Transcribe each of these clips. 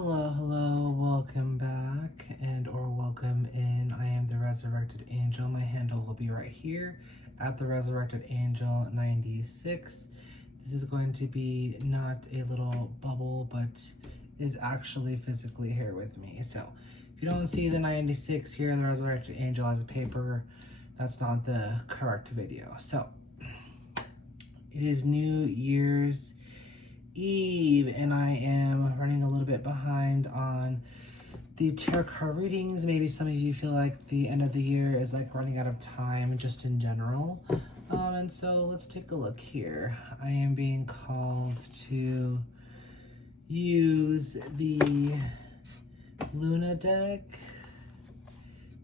Hello, welcome back or welcome in. I am the Resurrected Angel. My handle will be right here at The-Resurrected-Angel 96. This is going to be not a little bubble, but is actually physically here with me. So if you don't see the 96 here, the Resurrected Angel has a paper. That's not the correct video. So it is New Year's Eve, and I am running a little bit behind on the tarot card readings. Maybe some of you feel like the end of the year is like running out of time just in general. And so let's take a look here. I am being called to use the Luna deck,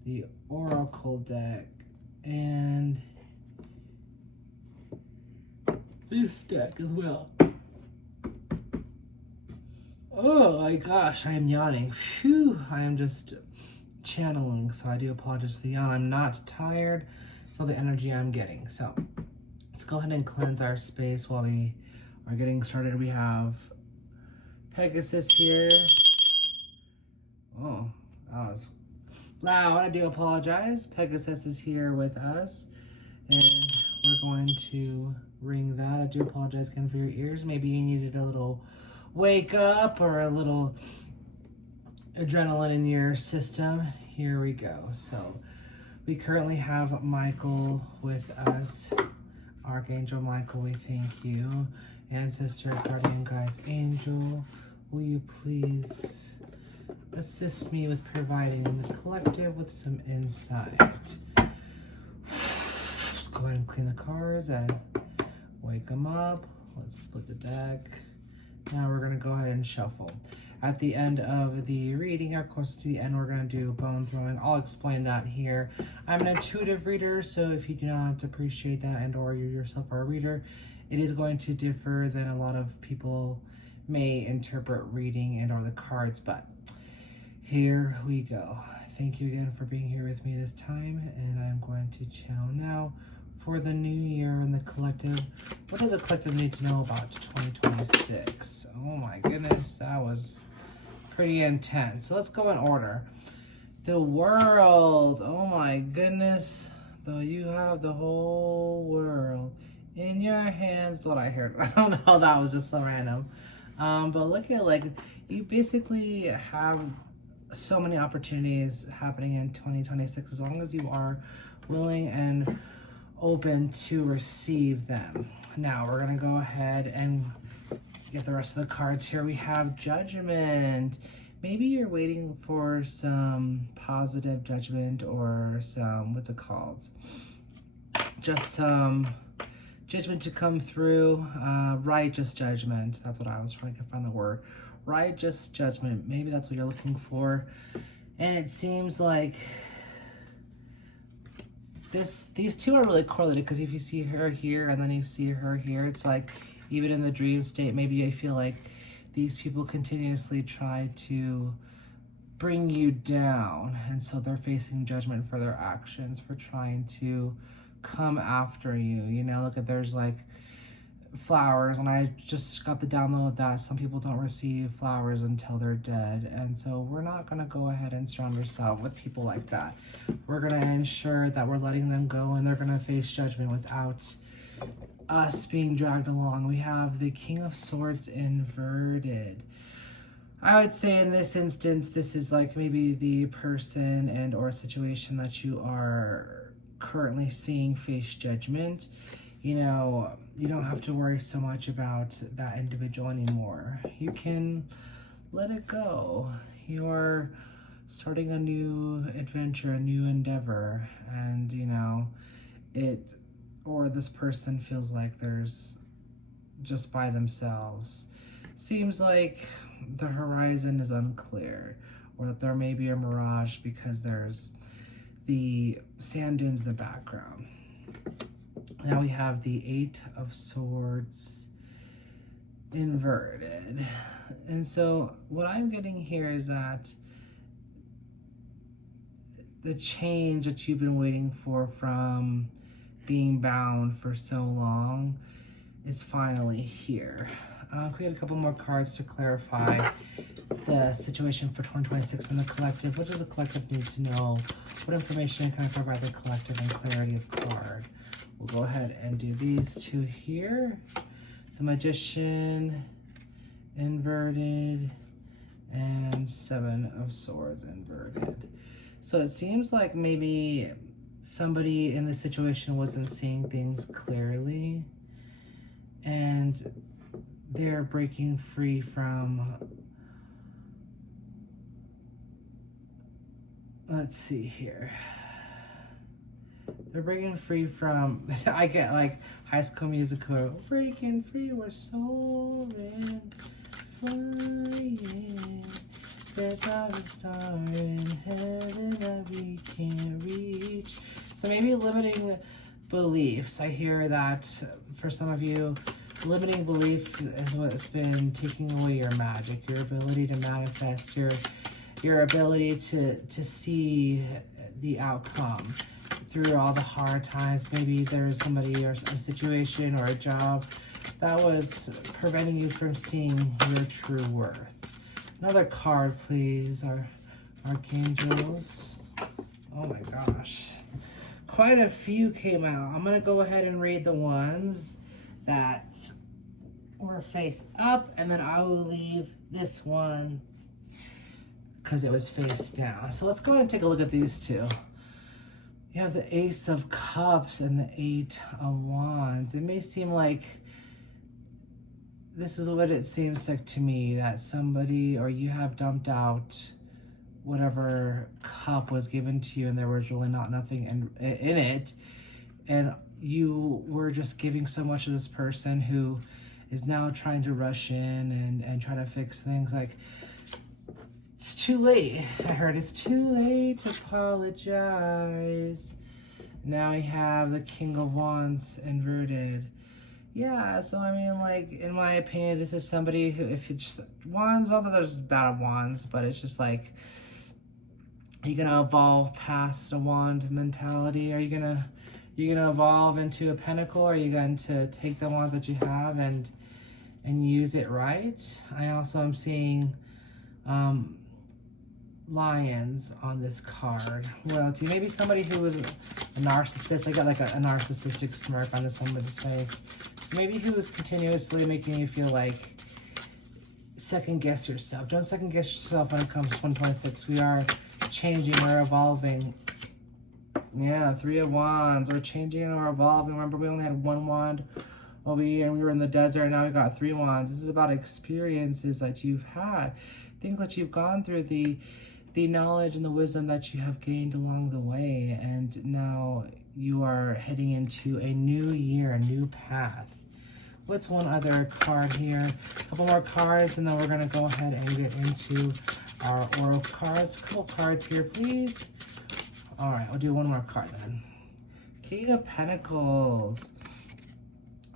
the Oracle deck, and this deck as well. Oh my gosh, I am yawning. Phew, I am just channeling, so I do apologize for the yawn. I'm not tired, it's all the energy I'm getting. So let's go ahead and cleanse our space while we are getting started. We have Pegasus here. Oh, that was loud. I do apologize. Pegasus is here with us, and we're going to ring that. I do apologize again for your ears. Maybe you needed a little wake up or a little adrenaline in your system. Here we go. So we currently have Michael with us. Archangel Michael, we thank you. Ancestor, guardian, guides, angel, will you please assist me with providing the collective with some insight? Let's go ahead and clean the cards and wake them up. Let's split the deck. Now we're going to go ahead and shuffle. At the end of the reading, or close to the end, we're going to do bone throwing. I'll explain that here. I'm an intuitive reader, so if you do not appreciate that and or you yourself are a reader, it is going to differ than a lot of people may interpret reading and or the cards, but here we go. Thank you again for being here with me this time, and I'm going to channel now for the new year and the collective. What does a collective need to know about 2026? Oh my goodness, that was pretty intense. So let's go in order. The world. Oh my goodness. Though you have the whole world in your hands. That's what I heard. I don't know. That was just so random. But look at, like, you basically have so many opportunities happening in 2026 as long as you are willing and open to receive them. Now we're gonna go ahead and get the rest of the cards here. We have Judgment. Maybe you're waiting for some positive judgment or some, what's it called? Just some judgment to come through. Righteous judgment. That's what I was trying to find the word. Righteous judgment. Maybe that's what you're looking for. And it seems like these two are really correlated, because if you see her here and then you see her here, it's like even in the dream state, maybe I feel like these people continuously try to bring you down, and so they're facing judgment for their actions, for trying to come after you. You know, look at, there's like flowers, and I just got the download that some people don't receive flowers until they're dead, and so we're not going to go ahead and surround ourselves with people like that. We're going to ensure that we're letting them go, and they're going to face judgment without us being dragged along. We have the King of Swords inverted. I would say in this instance, this is like maybe the person and or situation that you are currently seeing face judgment. You know, you don't have to worry so much about that individual anymore. You can let it go. You're starting a new adventure, a new endeavor, and you know, it, or this person feels like there's just by themselves. Seems like the horizon is unclear, or that there may be a mirage because there's the sand dunes in the background. Now we have the Eight of Swords inverted. And so what I'm getting here is that the change that you've been waiting for from being bound for so long is finally here. We had a couple more cards to clarify. the situation for 2026 in the collective. What does the collective need to know? What information can I provide the collective and clarity of card? We'll go ahead and do these two here. The Magician, inverted, and Seven of Swords, inverted. So it seems like maybe somebody in this situation wasn't seeing things clearly, and they're breaking free from, let's see here. They're breaking free from, I get like High School Musical, breaking free, we're soaring, flying. There's not a star in heaven that we can't reach. So maybe limiting beliefs. I hear that for some of you, limiting belief is what's been taking away your magic, your ability to manifest, your ability to see the outcome through all the hard times. Maybe there's somebody or a situation or a job that was preventing you from seeing your true worth. Another card, please, our archangels. Oh my gosh. Quite a few came out. I'm going to go ahead and read the ones that were face up, and then I will leave this one because it was face down. So let's go ahead and take a look at these two. You have the Ace of Cups and the Eight of Wands. It may seem like this is what it seems like to me, that somebody or you have dumped out whatever cup was given to you and there was really nothing in it. And you were just giving so much to this person who is now trying to rush in and try to fix things. Like, it's too late. I heard it's too late to apologize. Now we have the King of Wands inverted. Yeah, so I mean, like, in my opinion, this is somebody who, if it's just wands, not that there's bad wands, but it's just like, are you gonna evolve past a wand mentality? Are you gonna evolve into a pentacle? Or are you going to take the wands that you have and use it right? I also am seeing lions on this card. Royalty. Maybe somebody who was a narcissist. I got like a narcissistic smirk on somebody's face. So maybe who was continuously making you feel like second guess yourself. Don't second guess yourself when it comes to 2026. We are changing, we're evolving. Yeah, Three of Wands. We're changing and we're evolving. Remember, we only had one wand over here and we were in the desert, and now we got 3 wands. This is about experiences that you've had, things that you've gone through, the knowledge and the wisdom that you have gained along the way, and now you are heading into a new year, a new path. What's one other card here? A couple more cards, and then we're going to go ahead and get into our oracle cards. A couple cards here, please. All right, I'll do one more card then. King of Pentacles.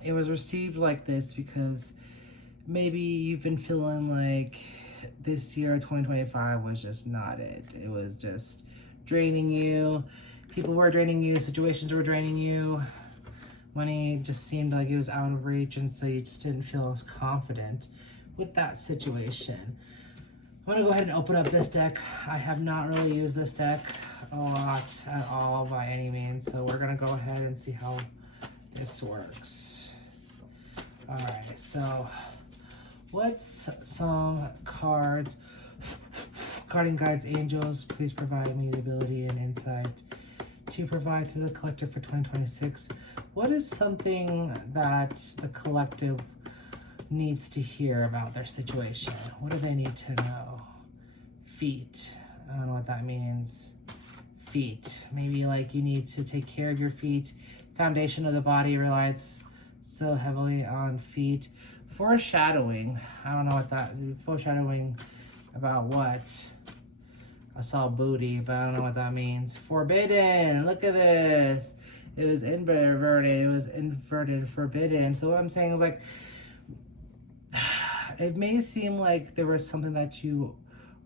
It was received like this because maybe you've been feeling like this year, 2025, was just not it. It was just draining you. People were draining you. Situations were draining you. Money just seemed like it was out of reach, and so you just didn't feel as confident with that situation. I'm going to go ahead and open up this deck. I have not really used this deck a lot at all by any means, so we're going to go ahead and see how this works. All right, so what's some cards? Guardian guides, angels, please provide me the ability and insight to provide to the collective for 2026. What is something that the collective needs to hear about their situation? What do they need to know? Feet. I don't know what that means. Feet. Maybe like you need to take care of your feet. Foundation of the body relies so heavily on feet. Foreshadowing. I don't know what that, foreshadowing about what? I saw booty, but I don't know what that means. Forbidden. Look at this. It was inverted. It was inverted. Forbidden. So what I'm saying is, like, it may seem like there was something that you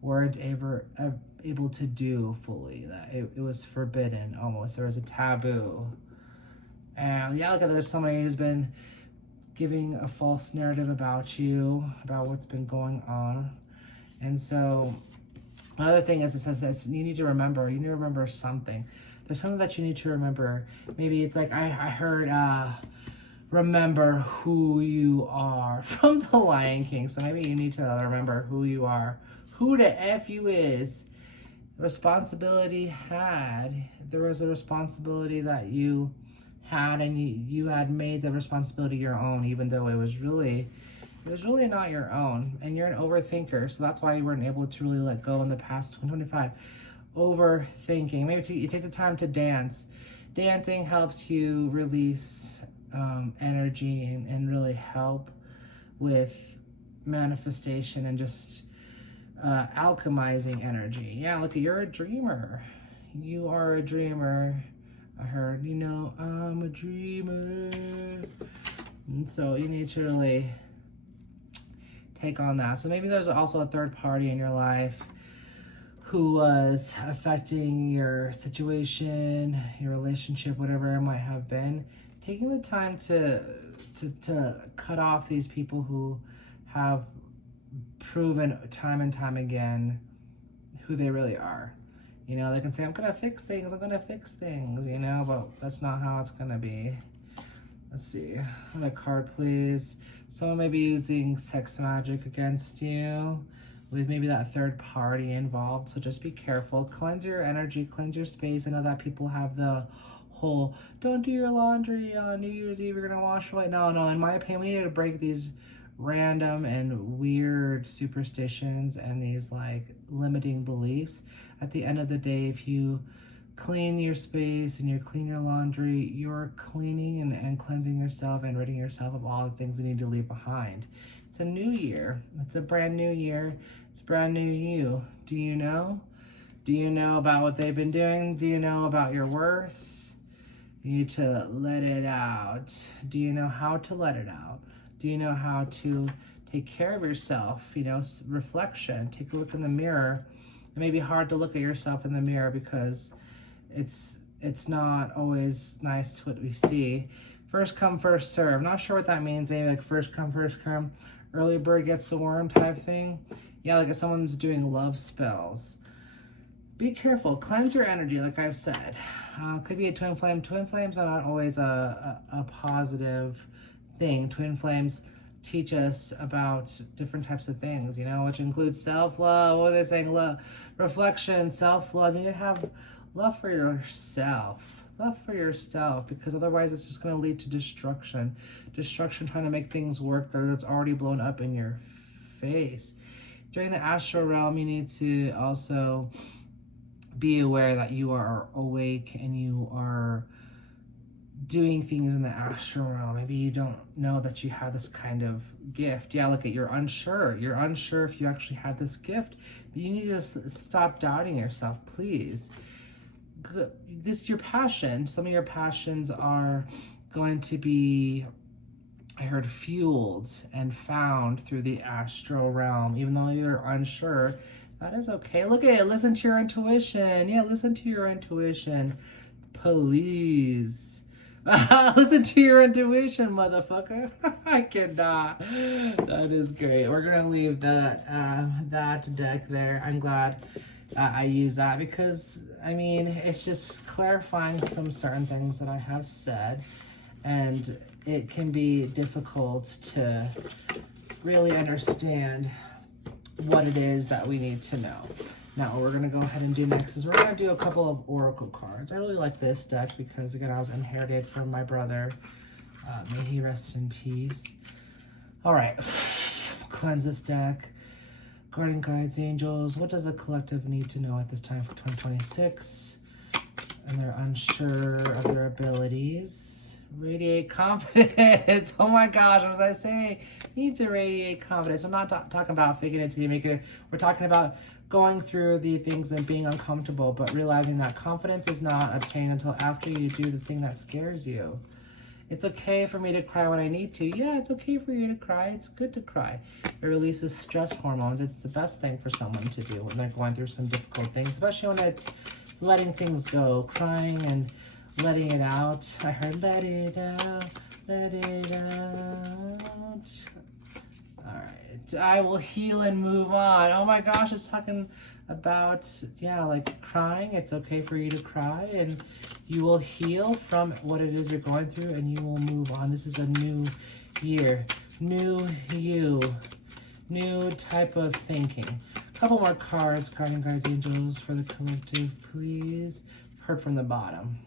weren't ever able to do fully. That it was forbidden almost. There was a taboo. And yeah, look at there's somebody who's been giving a false narrative about you, about what's been going on. And so another thing is, it says this, you need to remember something. There's something that you need to remember. Maybe it's like, I heard, remember who you are from the Lion King. So maybe you need to remember who you are, who the F you is. Responsibility had. There was a responsibility that you had, and you had made the responsibility your own, even though it was really not your own. And you're an overthinker, so that's why you weren't able to really let go in the past 2025. Overthinking. Maybe you take the time to dance. Dancing helps you release energy and really help with manifestation and just alchemizing energy. Yeah, look, you're a dreamer. You are a dreamer. I heard, you know, I'm a dreamer. And so you need to really take on that. So maybe there's also a third party in your life who was affecting your situation, your relationship, whatever it might have been. Taking the time to cut off these people who have proven time and time again who they really are. You know, they can say, I'm gonna fix things, you know, but that's not how it's gonna be. Let's see, another card, please. Someone may be using sex magic against you with maybe that third party involved, so just be careful. Cleanse your energy, cleanse your space. I know that people have the whole, don't do your laundry on New Year's Eve, you're gonna wash away. No, in my opinion, we need to break these random and weird superstitions and these like limiting beliefs. At the end of the day, if you clean your space and you clean your laundry, you're cleaning and cleansing yourself and ridding yourself of all the things you need to leave behind. It's a new year. It's a brand new year. It's a brand new you. Do you know? Do you know about what they've been doing? Do you know about your worth? You need to let it out. Do you know how to let it out? Do you know how to take care of yourself? You know, reflection. Take a look in the mirror. It may be hard to look at yourself in the mirror because it's not always nice to what we see. First come, first serve. Not sure what that means. Maybe like first come, early bird gets the worm type thing. Yeah, like if someone's doing love spells. Be careful. Cleanse your energy, like I've said. Could be a twin flame. Twin flames are not always a positive thing. Twin flames teach us about different types of things, you know, which includes self-love. What are they saying? Love, reflection, self-love. You need to have love for yourself. Love for yourself, because otherwise it's just going to lead to destruction. Destruction trying to make things work that's already blown up in your face. During the astral realm, you need to also be aware that you are awake and you are doing things in the astral realm. Maybe you don't know that you have this kind of gift. Yeah, look at, you're unsure. You're unsure if you actually have this gift, but you need to stop doubting yourself, please. This is your passion. Some of your passions are going to be, I heard, fueled and found through the astral realm. Even though you're unsure, that is okay. Look at it. Listen to your intuition. Yeah, listen to your intuition. Please. Listen to your intuition, motherfucker. I cannot. That is great. We're going to leave that deck there. I'm glad I use that because, I mean, it's just clarifying some certain things that I have said, and it can be difficult to really understand what it is that we need to know. Now, what we're going to go ahead and do next is we're going to do a couple of oracle cards. I really like this deck because, again, I was inherited from my brother. May he rest in peace. All right. Cleanse this deck. Guardian guides, angels. What does a collective need to know at this time for 2026? And they're unsure of their abilities. Radiate confidence. Oh my gosh, what was I saying? You need to radiate confidence. I'm not talking about faking it till you make it. We're talking about going through the things and being uncomfortable, but realizing that confidence is not obtained until after you do the thing that scares you. It's okay for me to cry when I need to. Yeah, it's okay for you to cry. It's good to cry. It releases stress hormones. It's the best thing for someone to do when they're going through some difficult things, especially when it's letting things go, crying and letting it out. I heard let it out, let it out. All right. I will heal and move on. Oh my gosh, it's talking about, yeah, like crying. It's okay for you to cry, and you will heal from what it is you're going through, and you will move on. This is a new year, new you, new type of thinking. A couple more cards, guardian, guides, angels for the collective, please. Heard from the bottom.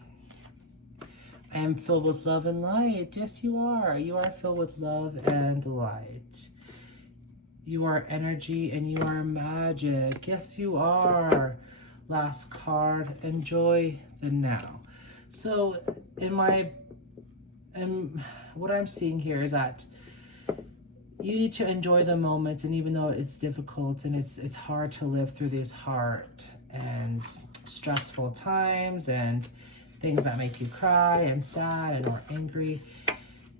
I am filled with love and light. Yes, you are. You are filled with love and light. You are energy and you are magic. Yes, you are. Last card. Enjoy the now. So, what I'm seeing here is that you need to enjoy the moments, and even though it's difficult and it's hard to live through these hard and stressful times and things that make you cry and sad and or angry,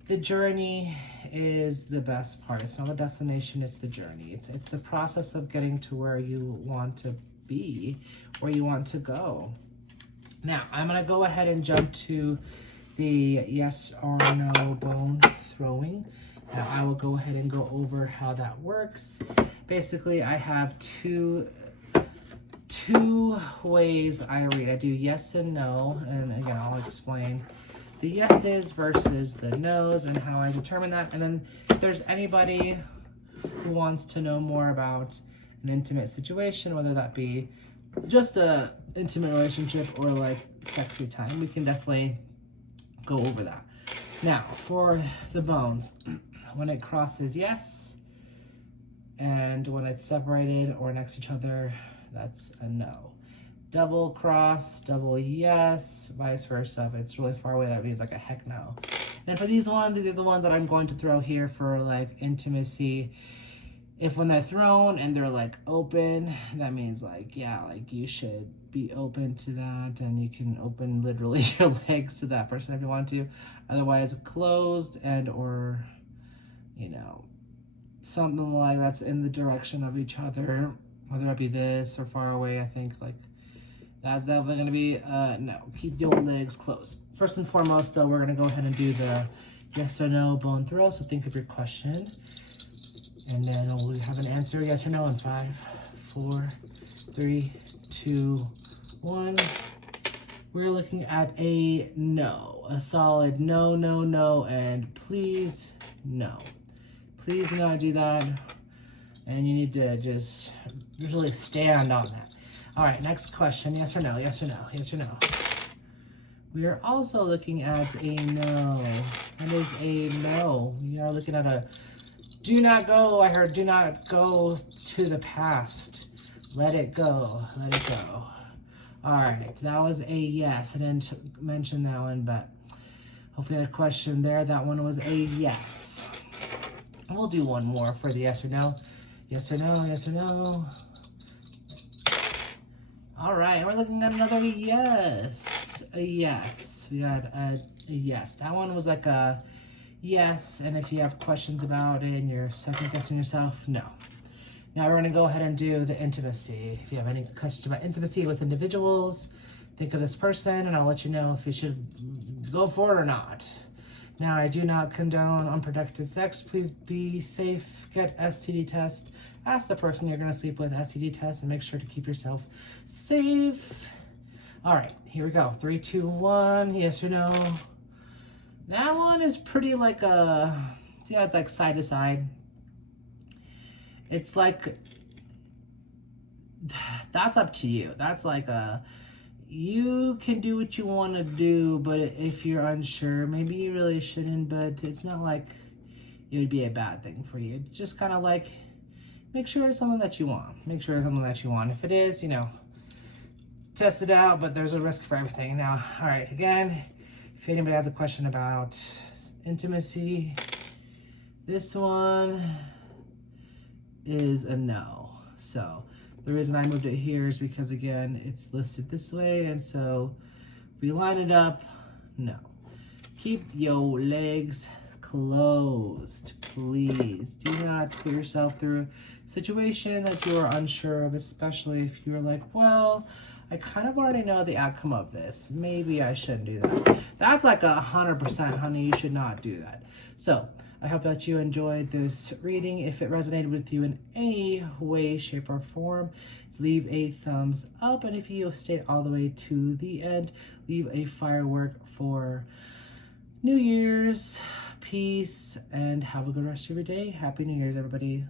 the journey is the best part. It's not the destination, it's the journey. It's the process of getting to where you want to be, where you want to go. Now, I'm going to go ahead and jump to the yes or no bone throwing. Now, I will go ahead and go over how that works. Basically, I have two ways I read. I do yes and no, and again, I'll explain the yeses versus the nos and how I determine that. And then if there's anybody who wants to know more about an intimate situation, whether that be just a intimate relationship or like sexy time, we can definitely go over that. Now, for the bones, when it crosses yes, and when it's separated or next to each other, that's a no. Double cross, double yes, vice versa. If it's really far away, that means like a heck no. And for these ones, these are the ones that I'm going to throw here for like intimacy. If when they're thrown and they're like open, that means like, yeah, like you should be open to that, and you can open literally your legs to that person if you want to. Otherwise, closed and or, you know, something like that's in the direction of each other, whether it be this or far away. I think like that's definitely going to be no. Keep your legs closed. First and foremost, though, we're going to go ahead and do the yes or no bone throw. So think of your question, and then we'll have an answer yes or no in 5, 4, 3, 2, 1. We're looking at a no, a solid no, no, no, and please no. Please do not do that, and you need to just really stand on that. All right, next question, yes or no, yes or no, yes or no. We are also looking at a no. That is a no. We are looking at a do not go. I heard do not go to the past. Let it go, let it go. All right, that was a yes. I didn't mention that one, but hopefully that question there, that one was a yes. And we'll do one more for the yes or no. Yes or no, yes or no. All right, we're looking at another yes. A yes. We got a yes. That one was like a yes, and if you have questions about it and you're second guessing yourself, no. Now we're going to go ahead and do the intimacy. If you have any questions about intimacy with individuals, think of this person, and I'll let you know if you should go for it or not. Now, I do not condone unprotected sex. Please be safe. Get STD test. Ask the person you're going to sleep with STD test, and make sure to keep yourself safe. All right, here we go. 3, 2, 1. Yes or no? That one is pretty like a, see how it's like side to side? It's like, that's up to you. That's like a, you can do what you want to do, but if you're unsure, maybe you really shouldn't, but it's not like it would be a bad thing for you. It's just kind of like, make sure it's something that you want. Make sure it's something that you want. If it is, you know, test it out, but there's a risk for everything. Now, all right, again, if anybody has a question about intimacy, this one is a no. So the reason I moved it here is because, again, it's listed this way, and so if we line it up, no. Keep your legs closed, please. Do not put yourself through a situation that you are unsure of, especially if you're like, well, I kind of already know the outcome of this. Maybe I shouldn't do that. That's like 100%, honey, you should not do that. So, I hope that you enjoyed this reading. If it resonated with you in any way, shape, or form, leave a thumbs up. And if you stayed all the way to the end, leave a firework for New Year's. Peace, and have a good rest of your day. Happy New Year's, everybody.